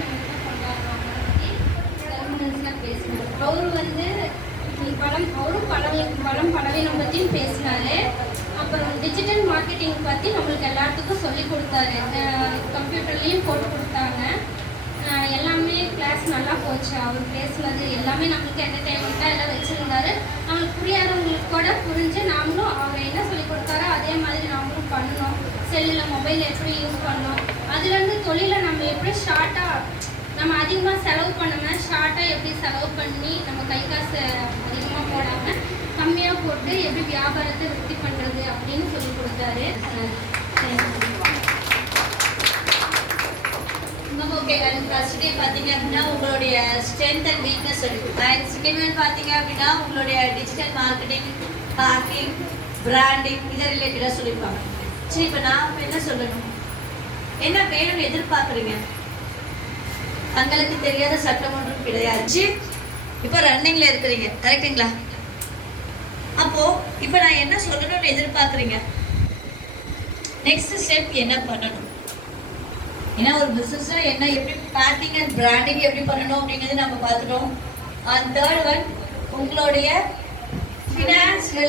நம்ம கொண்டாடுறோம் டெர்மினல்ஸ்லாம் பேசினார். அவரும் பலவீனம் பற்றியும் பேசினாரு. அப்புறம் டிஜிட்டல் மார்க்கெட்டிங் பற்றி நம்மளுக்கு எல்லாத்துக்கும் சொல்லி கொடுத்தாரு. கம்ப்யூட்டர்லேயும் போட்டு கொடுத்தாங்க. எல்லாமே கிளாஸ் நல்லா போச்சு. அவர் பேசுனது எல்லாமே நம்மளுக்கு என்டர்டெயின்மெண்ட்டாக எல்லாம் வச்சுருந்தாரு. நம்மளுக்கு புரியாதவங்களுக்கு கூட புரிஞ்சு நாமளும் அவர் என்ன சொல்லி கொடுத்தாரோ அதே மாதிரி நாமளும் பண்ணணும். செல்லில் மொபைல் எப்படி யூஸ் பண்ணணும், அதுலேருந்து தொழிலை நம்ம எப்படி நம்ம அதிகமாக செலவு பண்ணாமல் ஷார்ட்டாக எப்படி செலவு பண்ணி நம்ம கை காசு அதிகமாக போடாமல் கம்மியாக போட்டு எப்படி வியாபாரத்தை விருத்தி பண்ணுறது அப்படின்னு சொல்லி கொடுத்தாரு. ஓகே, ஃபர்ஸ்ட் டே பார்த்தீங்க அப்படின்னா உங்களுடைய ஸ்ட்ரென்த் அண்ட் வீக்னஸ் சொல்லியிருக்கோம். அண்ட் செகண்ட் ஒன் பார்த்தீங்க அப்படின்னா உங்களுடைய டிஜிட்டல் மார்க்கெட்டிங், பேக்கிங், பிராண்டிங் இதை ரிலேட்டடாக சொல்லியிருப்பாங்க. சரி, இப்போ நான் என்ன சொல்லணும், என்ன வேணும்னு எதிர்பார்க்குறீங்க? தங்களுக்கு தெரியாத சட்டம் ஒன்றும் கிடையாது. இப்போ ரன்னிங்கில் இருக்கிறீங்க, கரெக்டுங்களா? அப்போது இப்போ நான் என்ன சொல்லணும்னு எதிர்பார்க்குறீங்க? நெக்ஸ்ட் ஸ்டெப் என்ன பண்ணணும்? ஏன்னா ஒரு பிஸ்னஸ்ல என்ன எப்படி பேக்கிங் அண்ட் பிராண்டிங் எப்படி பண்ணணும் அப்படிங்கிறது நம்ம பார்த்துட்டோம். அண்ட் தேர்ட் ஒன் உங்களுடைய ஃபினான்ஸ்